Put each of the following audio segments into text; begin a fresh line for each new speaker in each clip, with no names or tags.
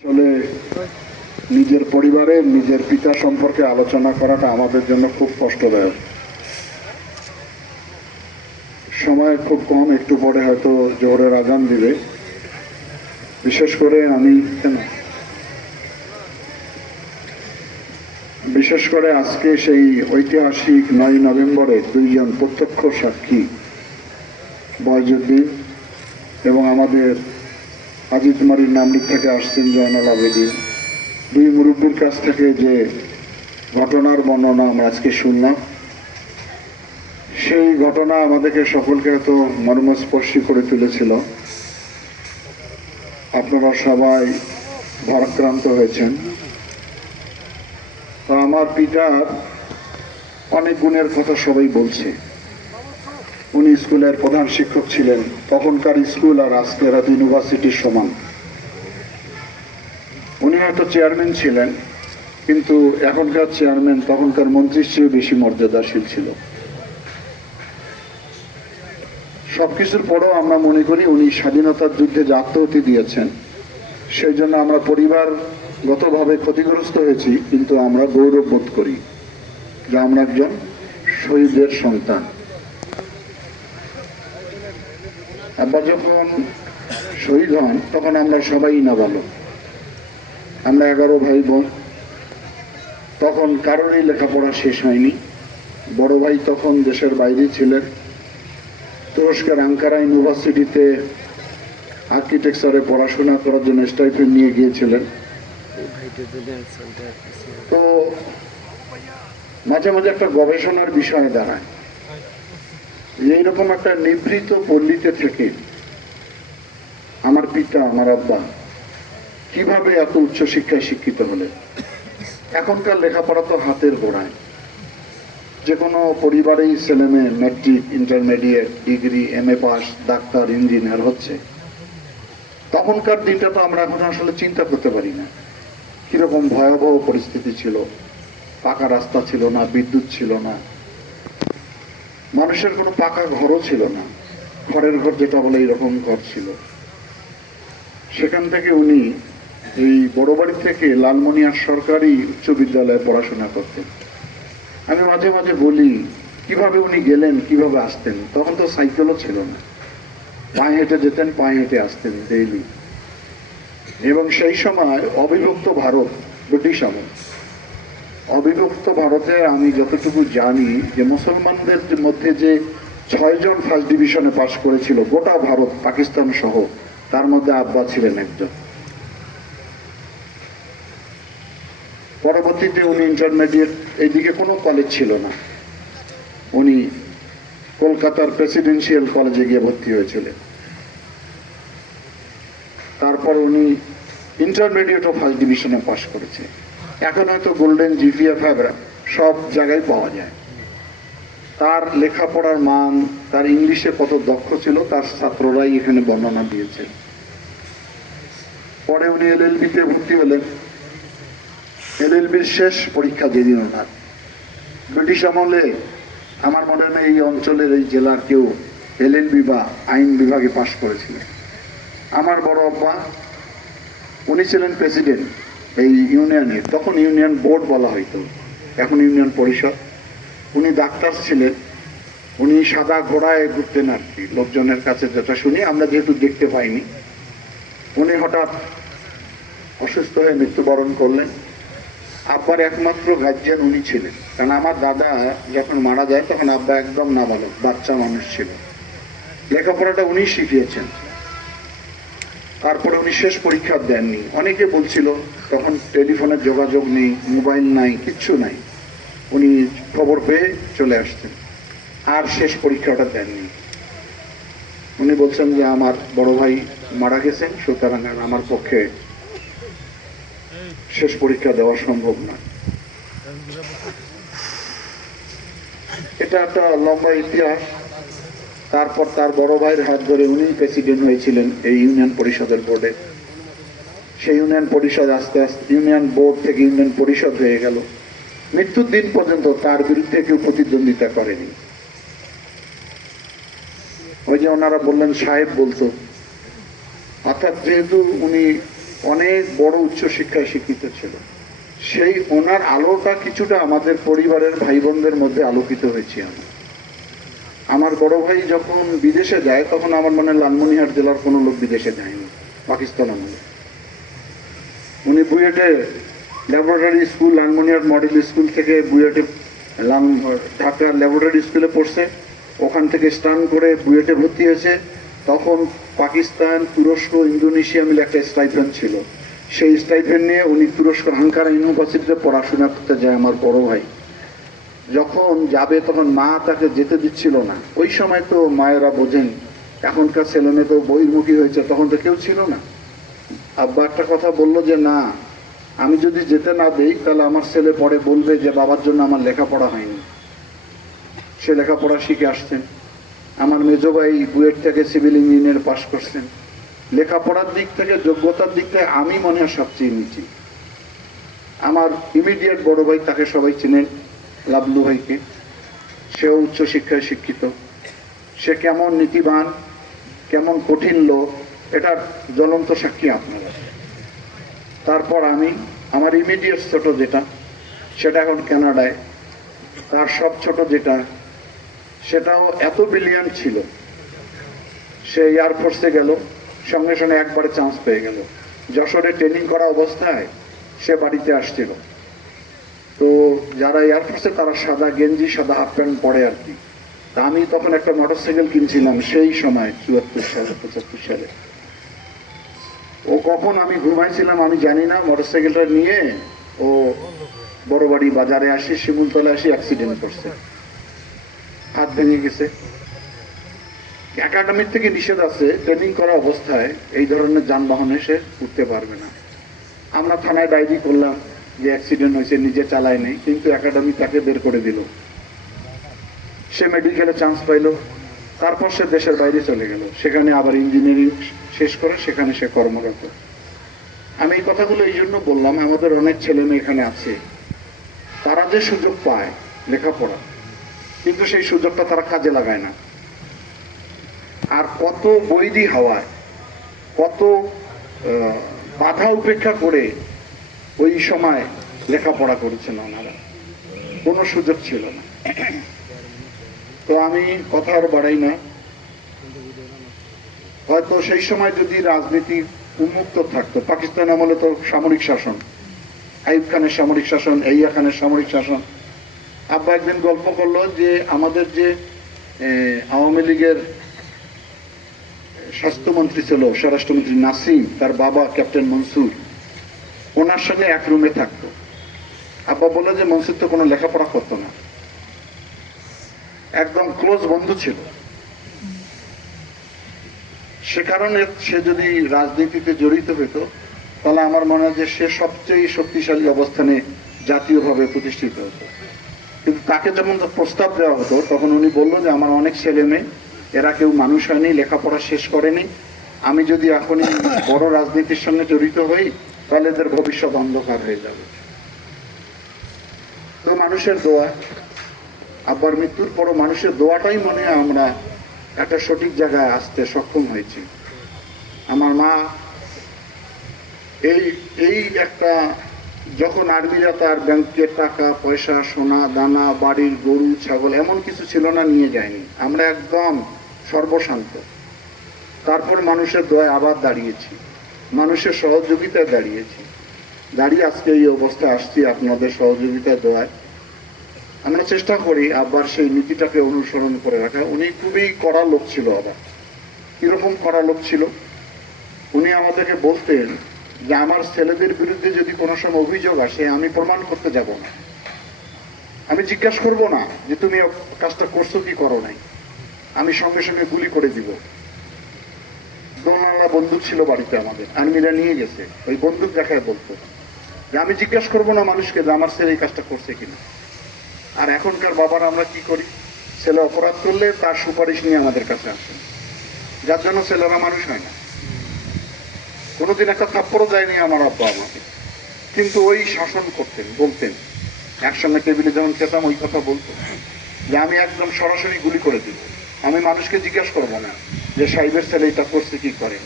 আসলে নিজের পরিবারে, নিজের পিতা সম্পর্কে আলোচনা করাটা আমাদের জন্য খুব কষ্টদায়ক। সময় খুব কম, একটু পরে হয়তো জোহরের আজান দিবে। বিশেষ করে আমি বিশেষ করে আজকে সেই ঐতিহাসিক নয় নভেম্বরে দুইজন প্রত্যক্ষ সাক্ষী, বয়জুদ্দিন এবং আমাদের আজিত মারির নামলিক থেকে আসছেন জয়নাল আবেদিন দুই মুরব্বীর কাছ থেকে যে ঘটনার বর্ণনা আমরা আজকে শুনলাম, সেই ঘটনা আমাদেরকে সকলকে এত মর্মস্পর্শী করে তুলেছিল। আপনারা সবাই ভারাক্রান্ত হয়েছেন। তো আমার পিতার অনেক গুণের কথা সবাই বলছে। উনি স্কুলের প্রধান শিক্ষক ছিলেন। তখনকার স্কুল আর আজকের ইউনিভার্সিটির সমান। উনি হয়তো চেয়ারম্যান ছিলেন, কিন্তু এখনকার চেয়ারম্যান, তখনকার মন্ত্রীর চেয়ে বেশি মর্যাদাশীল ছিল। সবকিছুর পরেও আমরা মনে করি উনি স্বাধীনতার যুদ্ধে যে আত্মহতি দিয়েছেন, সেই জন্য আমরা পরিবারগতভাবে ক্ষতিগ্রস্ত হয়েছি, কিন্তু আমরা গৌরব বোধ করি যে আমরা একজন শহীদের সন্তান। আব্বা যখন শহীদ হন, তখন আমরা সবাই নাবালক আমরা এগারো ভাই বোন তখন কারোরই লেখাপড়া শেষ হয়নি। বড় ভাই তখন দেশের বাইরে ছিলেন। তুরস্কের আঙ্কারা ইউনিভার্সিটিতে আর্কিটেকচারে পড়াশোনা করার জন্য স্টাইপেন নিয়ে গিয়েছিলেন। তো মাঝে মাঝে একটা গবেষণার বিষয় দাঁড়ায়। এইরকম একটা নিভৃত পল্লীতে থেকে আমার পিতা, আমার আব্বা কীভাবে এত উচ্চশিক্ষায় শিক্ষিত হলেন? এখনকার লেখাপড়া তো হাতের গোড়ায়। যে কোনো পরিবারেই ছেলে মেয়ে matric intermediate degree M A pass doctor engineer হচ্ছে। তখনকার দিনটা তো আমরা এখন আসলে চিন্তা করতে পারি না। কীরকম ভয়াবহ পরিস্থিতি ছিল। পাকা রাস্তা ছিল না, বিদ্যুৎ ছিল না। মানুষের কোনো পাকা ঘরও ছিল না। ঘরের ঘর যেটা বলে এরকম ঘর ছিল। সেখান থেকে উনি এই বড় বাড়ি থেকে লালমনিয়ার সরকারি উচ্চ বিদ্যালয়ে পড়াশোনা করতেন। আমি মাঝে মাঝে বলি, কীভাবে উনি গেলেন, কীভাবে আসতেন? তখন তো সাইকেলও ছিল না। পায়ে হেঁটে যেতেন, পায়ে হেঁটে আসতেন ডেইলি এবং সেই সময় অবিভক্ত ভারত ব্রিটিশ আমল। অবিভক্ত ভারতে আমি যতটুকু জানি যে মুসলমানদের মধ্যে যে ছয়জন ফার্স্ট ডিভিশনে পাশ করেছিল, গোটা ভারত, পাকিস্তান সহ, তার মধ্যে আব্বা ছিলেন একজন। পরবর্তীতে উনি ইন্টারমিডিয়েট এইদিকে কোনো কলেজ ছিল না। উনি কলকাতার প্রেসিডেন্সিয়াল কলেজে গিয়ে ভর্তি হয়েছিলেন। তারপর উনি ইন্টারমিডিয়েটও ফার্স্ট ডিভিশনে পাশ করেছে। এখন হয়তো গোল্ডেন জিপিএফ সব জায়গায় পাওয়া যায়। তার লেখাপড়ার মান, তার ইংলিশে কত দক্ষ ছিল, তার ছাত্ররাই এখানে বর্ণনা দিয়েছে। পরে উনি এলএলবিতে ভর্তি হলেন। এলএলবির শেষ পরীক্ষা যেদিন ওনার। ব্রিটিশ আমলে আমার মনে হয় এই অঞ্চলের এই জেলার কেউ এলএলবি বা আইন বিভাগে পাশ করেছিলেন। আমার বড় আব্বা, উনি ছিলেন প্রেসিডেন্ট এই ইউনিয়নের তখন ইউনিয়ন বোর্ড বলা হইতো। এখন ইউনিয়ন পরিষদ। উনি ডাক্তার ছিলেন। উনি সাদা ঘোড়ায় ঘুরতেন আর কি। লোকজনের কাছে যেটা শুনি, আমরা যেহেতু দেখতে পাইনি। উনি হঠাৎ অসুস্থ হয়ে মৃত্যুবরণ করলেন। আব্বার একমাত্র গার্জিয়ান উনি ছিলেন। কারণ আমার দাদা যখন মারা যায়, তখন আব্বা একদম নাবালক, বাচ্চা মানুষ ছিল। লেখাপড়াটা উনি শিখিয়েছেন। তারপরে উনি শেষ পরীক্ষা দেননি। অনেকে বলছিল তখন টেলিফোনের যোগাযোগ নেই, মোবাইল নাই, কিচ্ছু নাই। উনি খবর পেয়ে চলে আসছেন। আর শেষ পরীক্ষাটা দেননি। উনি বলছেন যে, আমার বড় ভাই মারা গেছেন, সুতরাং আর আমার পক্ষে শেষ পরীক্ষা দেওয়া সম্ভব নয় এটা একটা লম্বা ইতিহাস। তারপর তার বড় ভাইয়ের হাত ধরে উনি প্রেসিডেন্ট হয়েছিলেন এই ইউনিয়ন পরিষদের বোর্ডে। সেই ইউনিয়ন পরিষদ আস্তে আস্তে, ইউনিয়ন বোর্ড থেকে ইউনিয়ন পরিষদ হয়ে গেল। মৃত্যুর দিন পর্যন্ত তার বিরুদ্ধে কেউ প্রতিদ্বন্দ্বিতা করেনি। ওই যে ওনারা বললেন, সাহেব বলতো, অর্থাৎ যেহেতু উনি অনেক বড় উচ্চশিক্ষায় শিক্ষিত ছিল, সেই ওনার আলোটা কিছুটা আমাদের পরিবারের ভাই বোনদের মধ্যে আলোকিত হয়েছি আমি আমার বড় ভাই যখন বিদেশে যায়, তখন আমার মনে লালমনিহাট জেলার কোনো লোক বিদেশে যায়নি পাকিস্তান আমলে উনি বুয়েটে laboratory school Lalmonirhat model school থেকে বুয়েটে লাল- ঢাকা ল্যাবরেটরি স্কুলে পড়ছে। ওখান থেকে স্টান করে বুয়েটে ভর্তি হয়েছে। তখন পাকিস্তান, তুরস্ক, ইন্দোনেশিয়া মিলে একটা স্টাইফেন ছিল। সেই স্টাইফেন নিয়ে উনি তুরস্ক আঙ্কারা ইউনিভার্সিটিতে পড়াশোনা করতে যায় আমার বড় ভাই। যখন যাবে তখন মা তাকে যেতে দিচ্ছিল না। ওই সময় তো মায়েরা বোঝেন, এখনকার ছেলেমেয়ে তো বহির্মুখী হয়েছে, তখন তো কেউ ছিল না। আব্বা একটা কথা বলল যে, না, আমি যদি যেতে না দেই, তাহলে আমার ছেলে পরে বলবে যে, বাবার জন্য আমার লেখাপড়া হয়নি। সে লেখাপড়া শিখে আসছেন। আমার মেজো ভাই বুয়েট থেকে সিভিল ইঞ্জিনিয়ার পাশ করছেন। লেখাপড়ার দিক থেকে, যোগ্যতার দিক থেকে আমি মনে হয় সবচেয়ে নিচি। আমার ইমিডিয়েট বড় ভাই তাকে সবাই চেনেন, লাবলু ভাইকে। সেও উচ্চশিক্ষায় শিক্ষিত। সে কেমন নীতিবান, কেমন কঠিন লোক এটার জ্বলন্ত সাক্ষী আপনারা। তারপর আমি, আমার ইমিডিয়েট ছোট যেটা, সেটা এখন কানাডায়। তার সব ছোট যেটা, সেটাও এত বিলিয়ন ছিল। সে এয়ারফোর্সে গেল, সঙ্গে সঙ্গে একবারে চান্স পেয়ে গেল। যশোরে ট্রেনিং করা অবস্থায় সে বাড়িতে আসছিল। তো যারা এয়ারফোর্সে তারা সাদা গেঞ্জি, সাদা হাফ প্যান্ট পরে আর কি। আমি তখন একটা মোটরসাইকেল কিনছিলাম সেই সময়, চুয়াত্তর সালে, পঁচাত্তর সালে। ও কখন আমি ঘুমাইছিলাম আমি জানি না, মোটরসাইকেলটা নিয়ে ও বড় বাড়ি বাজারে আসি শিমুলতলা আসি অ্যাক্সিডেন্ট করছে। হাত ভেঙে গেছে। একাডেমির থেকে নিষেধ আছে ট্রেনিং করা অবস্থায় এই ধরনের যানবাহনে সে উঠতে পারবে না। আমরা থানায় ডায়েরি করলাম যে অ্যাক্সিডেন্ট হয়েছে, নিজে চালায় নেই, কিন্তু একাডেমি তাকে বের করে দিল। সে মেডিকেলে চান্স পাইলো, তারপর সে দেশের বাইরে চলে গেল। সেখানে আবার ইঞ্জিনিয়ারিং শেষ করে সেখানে সে কর্মরত। আমি এই কথাগুলো এই জন্য বললাম, আমাদের অনেক ছেলে মেয়ে এখানে আছে। তারা যে সুযোগ পায় লেখাপড়া, কিন্তু সেই সুযোগটা তারা কাজে লাগায় না। আর কত বৈধি হওয়ায়, কত বাধা উপেক্ষা করে ওই সময় লেখাপড়া করেছেন ওনারা। কোনো সুযোগ ছিল না। তো আমি কথা আর বাড়াই না। হয়তো সেই সময় যদি রাজনীতি উন্মুক্ত থাকতো, পাকিস্তান আমলে তো সামরিক শাসন আইব খানের সামরিক শাসন এইয়া খানের সামরিক শাসন। আব্বা একদিন গল্প করল যে আমাদের যে আওয়ামী লীগের স্বাস্থ্যমন্ত্রী ছিল, স্বরাষ্ট্রমন্ত্রী নাসিম, তার বাবা ক্যাপ্টেন মনসুর, ওনার সঙ্গে এক রুমে থাকতো। আব্বা বলল যে, মনসুর তো কোনো লেখাপড়া করতো না। একদম ক্লোজ বন্ধু ছিল। সে কারণে সে যদি রাজনীতিতে জড়িত হতো তাহলে আমার মনে হয় যে সে সবচেয়ে শক্তিশালী অবস্থানে জাতীয়ভাবে প্রতিষ্ঠিত হতো। কিন্তু তাকে যখন প্রস্তাব দেওয়া হতো, তখন উনি বলল যে আমার অনেক ছেলে মেয়ে, এরা কেউ মানুষ হয়নি, লেখাপড়া শেষ করেনি। আমি যদি এখনই বড় রাজনীতির সঙ্গে জড়িত হই, তাহলে এদের ভবিষ্যৎ অন্ধকার হয়ে যাবে। তো মানুষের দোয়া, আব্বার মৃত্যুর পরও মানুষের দোয়াটাই মনে হয় আমরা একটা সঠিক জায়গায় আসতে সক্ষম হয়েছি। আমার মা এই এই একটা যখন আর্মিরা তার ব্যাংকের টাকা, পয়সা, সোনা, দানা, বাড়ির গরু, ছাগল এমন কিছু ছিল না, নিয়ে যায়নি। আমরা একদম সর্বশান্ত। তারপর মানুষের দোয়ায় আবার দাঁড়িয়েছি। মানুষের সহযোগিতায় দাঁড়িয়েছি। দাঁড়িয়ে আজকে এই অবস্থায় আসছি আপনাদের সহযোগিতায়, দোয়ায়। আমরা চেষ্টা করি আবার সেই নীতিটাকে অনুসরণ করে রাখা। উনি খুবই কড়া লোক ছিল আবার। কীরকম কড়া লোক ছিল? উনি আমাদেরকে বলতেন যে, আমার ছেলেদের বিরুদ্ধে যদি কোনো সময় অভিযোগ আসে, আমি প্রমাণ করতে যাব না। আমি জিজ্ঞাসা করব না যে, তুমি কাজটা করছ কি করো নাই? আমি সঙ্গে সঙ্গে গুলি করে দিব। দোলনালা বন্দুক ছিল বাড়িতে আমাদের। আর্মিরা নিয়ে গেছে। ওই বন্দুক দেখায় বলতো। যে, আমি জিজ্ঞাসা করব না মানুষকে যে, আমার ছেলে এই কাজটা করছে কিনা? আর এখনকার বাবারা আমরা কি করি? ছেলে অপরাধ করলে তার সুপারিশ নিয়ে আমাদের কাছে আসে। যার জন্য ছেলেরা মানুষ হয় না। কোনোদিন একটা থাপ্পড়ও দেয়নি আমার আব্বা আমাকে। কিন্তু ওই শাসন করতেন, বলতেন। একসঙ্গে টেবিলে যেমন খেতাম, ওই কথা বলতো যে আমি একদম সরাসরি গুলি করে দিব। আমি মানুষকে জিজ্ঞাসা করব না যে সাহেবের ছেলে এটা করছে, কি করে?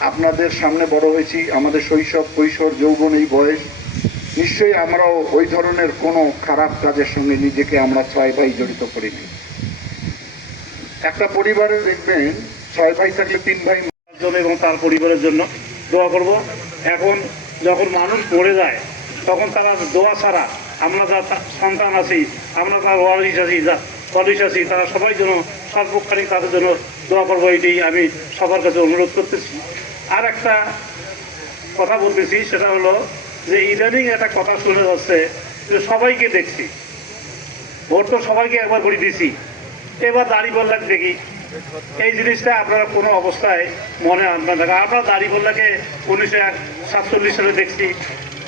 আপনাদের সামনে বড় হয়েছি, আমাদের শৈশব, কৈশোর, যৌবন, এই বয়স। নিশ্চয়ই আমরাও ওই ধরনের কোনো খারাপ কাজের সঙ্গে নিজেকে আমরা ছয় ভাই জড়িত করিনি একটা পরিবারে দেখবেন, ছয় ভাই থাকলে তিন ভাই
জন্য এবং তার পরিবারের জন্য দোয়া করব। এখন যখন মানুষ মরে যায়, তখন তারা দোয়া ছাড়া আমরা যা সন্তান আছি, আমরা তার ওয়ারিস আছি, যা ওয়ারিস আছি, তারা সবাই যেন সর্বক্ষণিক তাদের জন্য দোয়া করব, এটাই আমি সবার কাছে অনুরোধ করতেছি। আর একটা কথা বলতেছি, সেটা হলো যে ইদানিং একটা কথা শুনে যাচ্ছে যে সবাইকে দেখছি। ভোট তো সবাইকে একবার করে দিছি। এবার দাড়ি বললাম দেখি। এই জিনিসটা আপনারা কোনো অবস্থায় মনে আনবেন না। আমরা দাড়ি বললাকে উনিশশো এক সাতচল্লিশ সালে দেখছি।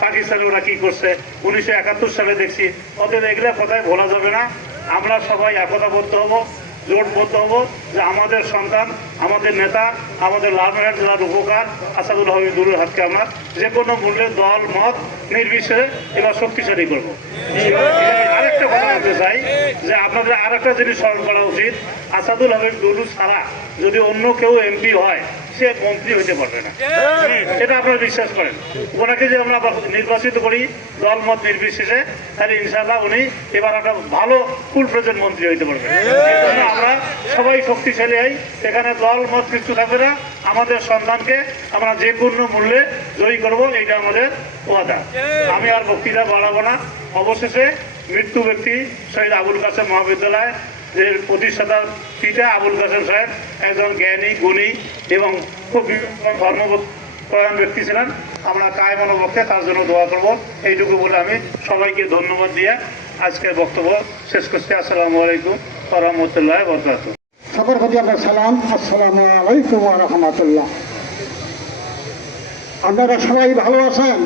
পাকিস্তানে ওরা কি করছে? উনিশশো একাত্তর সালে দেখছি। অতএব এগুলো কথায় ভোলা যাবে না। আমরা সবাই একতাবদ্ধ হব। জোটবদ্ধ হব যে আমাদের সন্তান, আমাদের নেতা, আমাদের লালমেহাট জেলার উপকার, আসাদুল হাবিবুল হাতকে আমার যে কোনো মূল্যে দল, মত, নির্বিশেষে এবার শক্তিশালী করব। আরেকটা কথা বলতে চাই যে আপনাদের আরেকটা জিনিস স্মরণ করা উচিত, আসাদুল হাবিব দুরু ছাড়া যদি অন্য কেউ এমপি হয় সে মন্ত্রী হতে পারবে না। এটা আপনারা বিশ্বাস করেন। ওনাকে যে আমরা নির্বাচিত করি দল মত নির্বিশেষে তাহলে ইনশাল্লাহ উনি এবার একটা ভালো ফুল প্রেজেন্ট মন্ত্রী হইতে পারবে জন্য আমরা সবাই শক্তিশালী হই। এখানে দল মত কিছু থাকবে না। আমাদের সন্তানকে আমরা যে কোনো মূল্যে জয়ী করব এইটা আমাদের ওয়াদা। আমি আর বক্তৃতা বাড়াবো না। অবশেষে মৃত্যু ব্যক্তি শহীদ আবুল কাসেম মহাবিদ্যালয় যে প্রতিষ্ঠাতা পিতা আবুল কাসেম সাহেব, একজন জ্ঞানী, গুণী এবং খুব ধর্মপ্রধান ব্যক্তি ছিলেন। আমরা কায় মনোপক্ষে তার জন্য দোয়া করব। এইটুকু বলে আমি সবাইকে ধন্যবাদ দিয়ে আজকের বক্তব্য শেষ করছি। আসসালামু আলাইকুম রহমতুল্লাহ বরকাত
সবার প্রতি আমরা সালাম। আসসালামু আলাইকুম রহমতুল্লাহ আপনারা সবাই ভালো আছেন?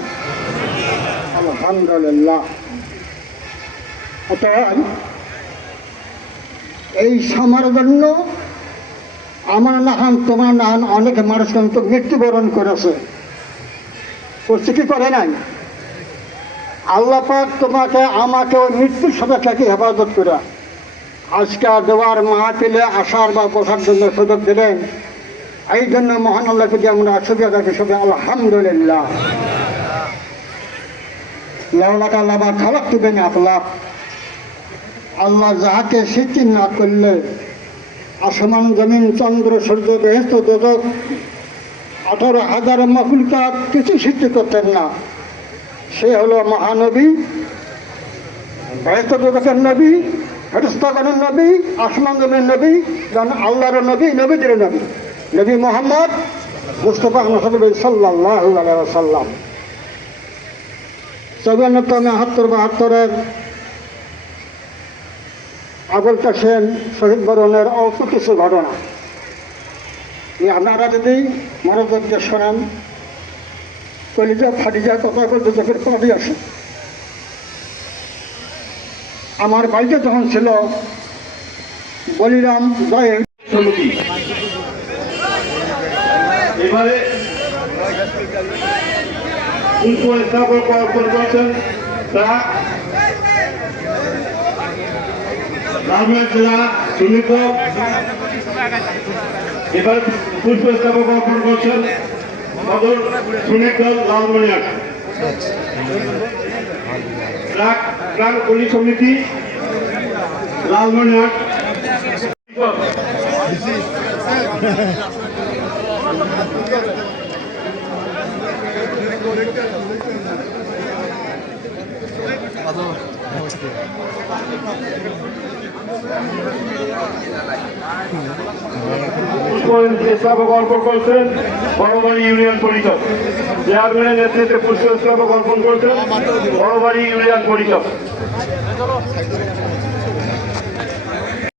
আলহামদুলিল্লাহ। এই সময়ের জন্য আমার নাহান, তোমার নাহান অনেক মানুষ কিন্তু মৃত্যুবরণ করেছে। করছে কি করে নাই? আল্লাহ পাক তোমাকে, আমাকে ওই মৃত্যুর সাথে থেকে হেফাজত করে? আজকে দেওয়ার মাহফিলে আসার বা বসার জন্য সুযোগ দিলেন এই জন্য মহান আল্লাহকে যে আমরা সুবিধা রাখি সবাই আলহামদুলিল্লাহ। লাউলাকা লাবা খালাক তুবেন আল্লাহ যাহাকে সৃষ্টি না করলে আসমান, জমিন, চন্দ্র, সূর্য বেহস্ত দোদক আঠারো হাজার মকুলকা কিছু সৃষ্টি করতেন না। সে হলো মহানবী বেহস্ত দোদকের নবী ফেরস্তাগণের নবী, আসমান জমির নবী, যেন আল্লাহর নবী, নবীদের নবী। নবী মোহাম্মদ মুস্তফা নবী সাল্লাহ সাল্লাম চৌবান্নতম আহাত্তর বাহাত্তরের আগলটা সেন, শহীদ বরণের অল্প কিছু ঘটনা। এই আপনারা যদি মনোযোগ দিয়ে শোনেন কলিজা ফাটিজা কথা বলতে চোখের পাবি আসে। আমার বাড়িতে তখন ছিল বলিরাম জয়
সমিতি। তা লালবাগ জেলা দল। এবারে পুষ্প স্থাপক অর্পণ করছেন সদর শ্রমিক লালমনিয়াট কলি সমিতি লালমনিয়াট পুষ্পস্থাপক অর্পণ করছেন বড়বাড়ি ইউনিয়ন পরিষদ। চেয়ারম্যানের নেতৃত্বে পুষ্পস্থাপক অর্পণ করছেন বড়বাড়ি ইউনিয়ন পরিষদ।